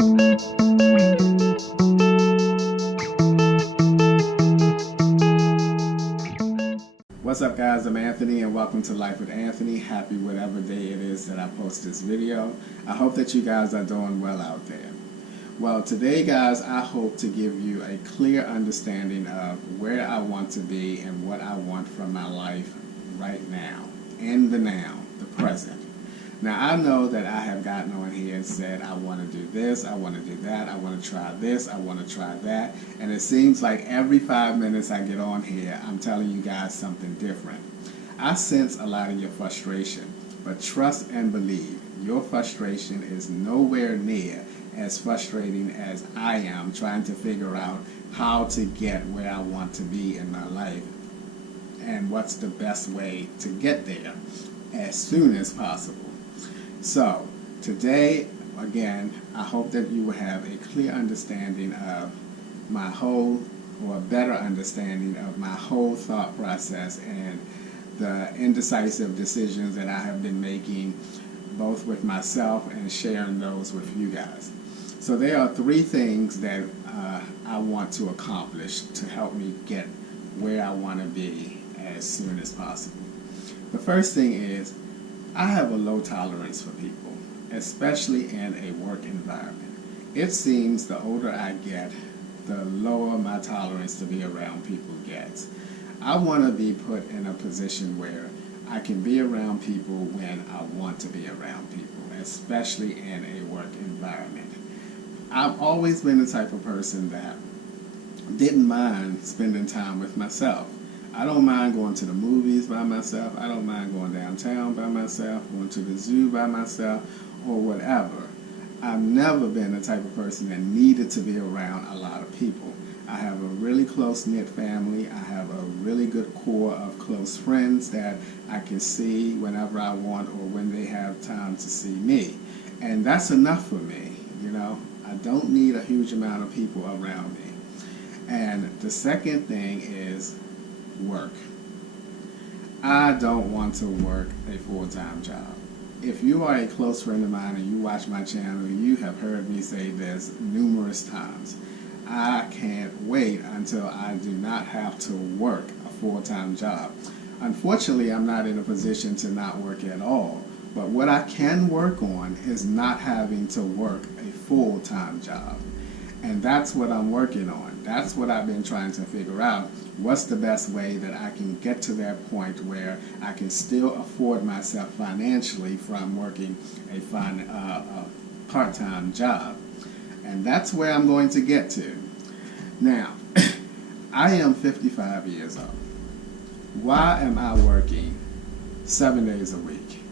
What's up, guys? I'm Anthony and welcome to Life with Anthony. Happy whatever day it is that I post this video. I hope that you guys are doing well out there. Well, today, guys, I hope to give you a clear understanding of where I want to be and what I want from my life right now, in the now, the present. Now, I know that I have gotten on here and said, I want to do this, I want to do that, I want to try this, I want to try that. And it seems like every 5 minutes I get on here, I'm telling you guys something different. I sense a lot of your frustration, but trust and believe, your frustration is nowhere near as frustrating as I am trying to figure out how to get where I want to be in my life and what's the best way to get there as soon as possible. So, today, again, I hope that you will have a clear understanding of my whole, or a better understanding of my whole thought process and the indecisive decisions that I have been making, both with myself and sharing those with you guys. So there are 3 things that I want to accomplish to help me get where I want to be as soon as possible. The first thing is, I have a low tolerance for people, especially in a work environment. It seems the older I get, the lower my tolerance to be around people gets. I want to be put in a position where I can be around people when I want to be around people, especially in a work environment. I've always been the type of person that didn't mind spending time with myself. I don't mind going to the movies by myself. I don't mind going downtown by myself, going to the zoo by myself, or whatever. I've never been the type of person that needed to be around a lot of people. I have a really close-knit family. I have a really good core of close friends that I can see whenever I want or when they have time to see me. And that's enough for me, you know. I don't need a huge amount of people around me. And the second thing is work. I don't want to work a full-time job. If you are a close friend of mine and you watch my channel, you have heard me say this numerous times. I can't wait until I do not have to work a full-time job. Unfortunately, I'm not in a position to not work at all. But what I can work on is not having to work a full-time job. And that's what I'm working on. That's what I've been trying to figure out. What's the best way that I can get to that point where I can still afford myself financially from working a part-time job. And that's where I'm going to get to. Now, I am 55 years old. Why am I working 7 days a week?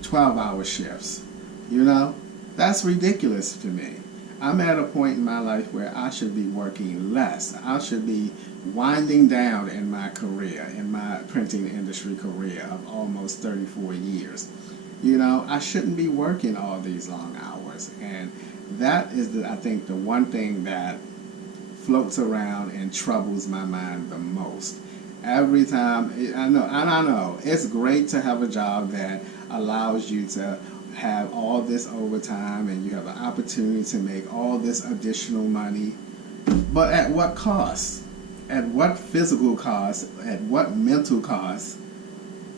12-hour shifts? You know, that's ridiculous to me. I'm at a point in my life where I should be working less. I should be winding down in my career, in my printing industry career of almost 34 years. You know, I shouldn't be working all these long hours. And that is, I think, the one thing that floats around and troubles my mind the most. Every time, I know, it's great to have a job that allows you to have all this overtime and you have an opportunity to make all this additional money, but at what cost? At what physical cost? At what mental cost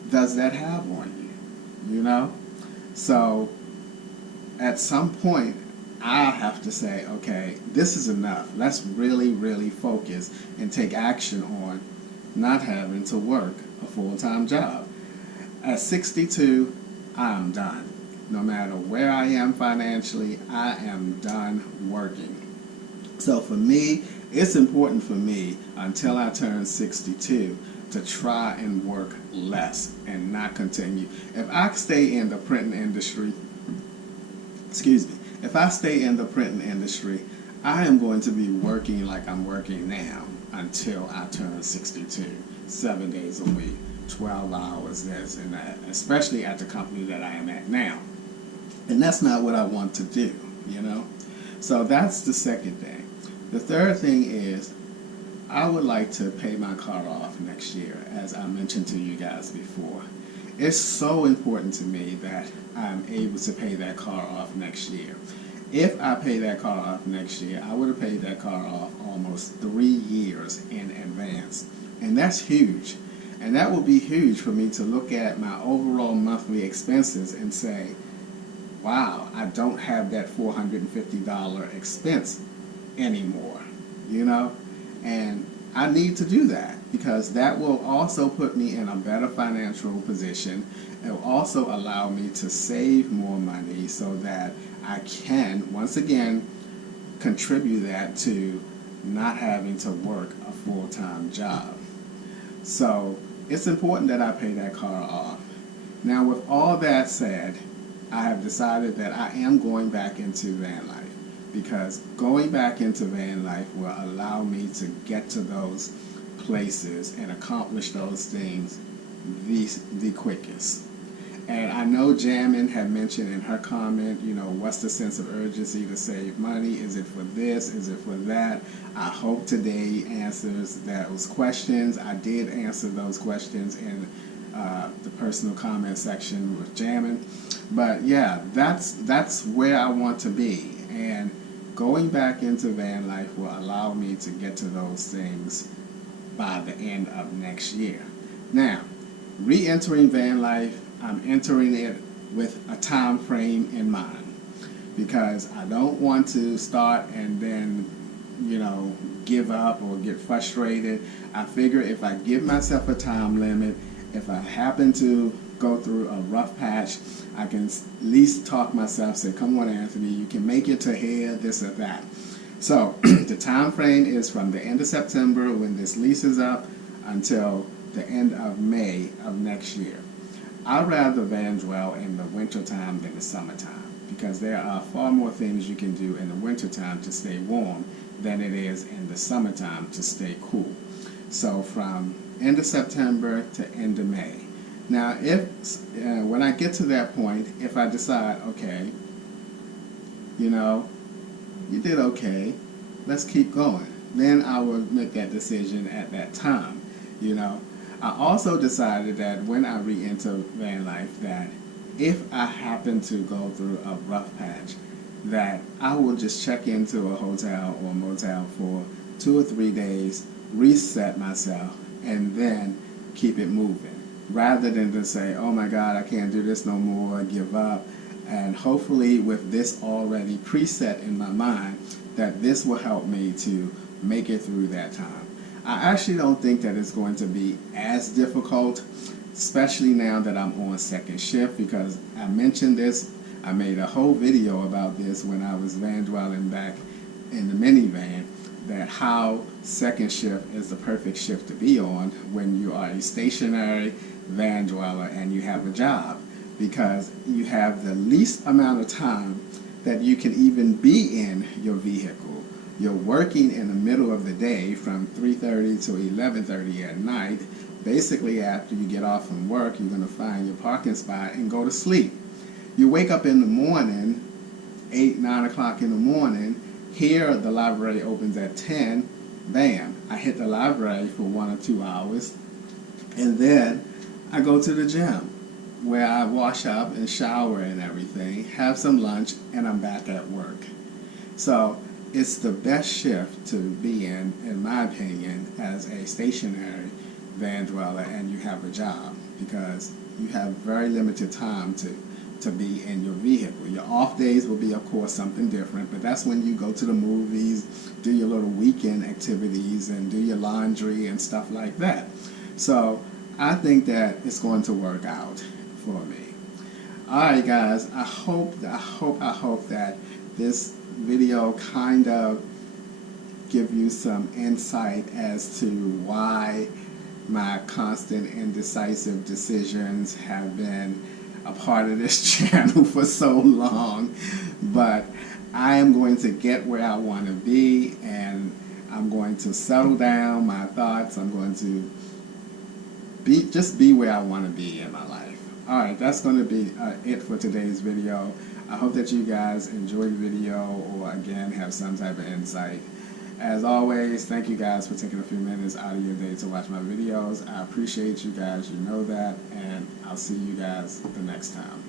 does that have on you? You know? So at some point I have to say, okay, this is enough. Let's really, really focus and take action on not having to work a full-time job. At 62, I'm done. No matter where I am financially, I am done working. So for me, it's important for me until I turn 62 to try and work less and not continue. If I stay in the printing industry, if I stay in the printing industry, I am going to be working like I'm working now until I turn 62, 7 days a week, 12 hours, this and that, especially at the company that I am at now. And that's not what I want to do, you know? So that's the second thing. The third thing is, I would like to pay my car off next year, as I mentioned to you guys before. It's so important to me that I'm able to pay that car off next year. If I pay that car off next year, I would have paid that car off almost 3 years in advance. And that's huge. And that will be huge for me to look at my overall monthly expenses and say, wow, I don't have that $450 expense anymore, you know? And I need to do that because that will also put me in a better financial position. It will also allow me to save more money so that I can, once again, contribute that to not having to work a full-time job. So it's important that I pay that car off. Now, with all that said, I have decided that I am going back into van life because going back into van life will allow me to get to those places and accomplish those things the quickest. And I know Jamin had mentioned in her comment, you know, what's the sense of urgency to save money? Is it for this? Is it for that? I hope today answers those questions. I did answer those questions in the personal comment section with Jamin. But yeah, that's where I want to be. And going back into van life will allow me to get to those things by the end of next year. Now, re-entering van life, I'm entering it with a time frame in mind because I don't want to start and then, you know, give up or get frustrated. I figure if I give myself a time limit, if I happen to go through a rough patch, I can at least talk myself, say, come on, Anthony, you can make it to here, this or that. So the time frame is from the end of September when this lease is up until the end of May of next year. I'd rather van dwell in the wintertime than the summertime because there are far more things you can do in the wintertime to stay warm than it is in the summertime to stay cool. So from end of September to end of May. Now, if when I get to that point, if I decide, okay, you know, you did okay, let's keep going, then I will make that decision at that time, you know. I also decided that when I re-enter van life that if I happen to go through a rough patch, that I will just check into a hotel or motel for 2 or 3 days, reset myself, and then keep it moving. Rather than to say, oh my God, I can't do this no more, give up. And hopefully with this already preset in my mind, that this will help me to make it through that time. I actually don't think that it's going to be as difficult, especially now that I'm on second shift, because I mentioned this, I made a whole video about this when I was van dwelling back in the minivan, that how second shift is the perfect shift to be on when you are a stationary van dweller and you have a job, because you have the least amount of time that you can even be in your vehicle. You're working in the middle of the day from 3:30 to 11:30 at night. Basically, after you get off from work, you're going to find your parking spot and go to sleep. You wake up in the morning, 8, 9 o'clock in the morning. Here, the library opens at 10. Bam, I hit the library for 1 or 2 hours. And then I go to the gym where I wash up and shower and everything, have some lunch, and I'm back at work. So it's the best shift to be in my opinion, as a stationary van dweller and you have a job, because you have very limited time to be in your vehicle. Your off days will be, of course, something different, but that's when you go to the movies, do your little weekend activities, and do your laundry and stuff like that. So I think that it's going to work out for me. Alright guys, I hope that this video kind of give you some insight as to why my constant indecisive decisions have been a part of this channel for so long, but I am going to get where I want to be, and I'm going to settle down my thoughts. I'm going to just be where I want to be in my life. Alright, that's going to be it for today's video. I hope that you guys enjoyed the video, or again have some type of insight. As always, thank you guys for taking a few minutes out of your day to watch my videos. I appreciate you guys, you know that, and I'll see you guys the next time.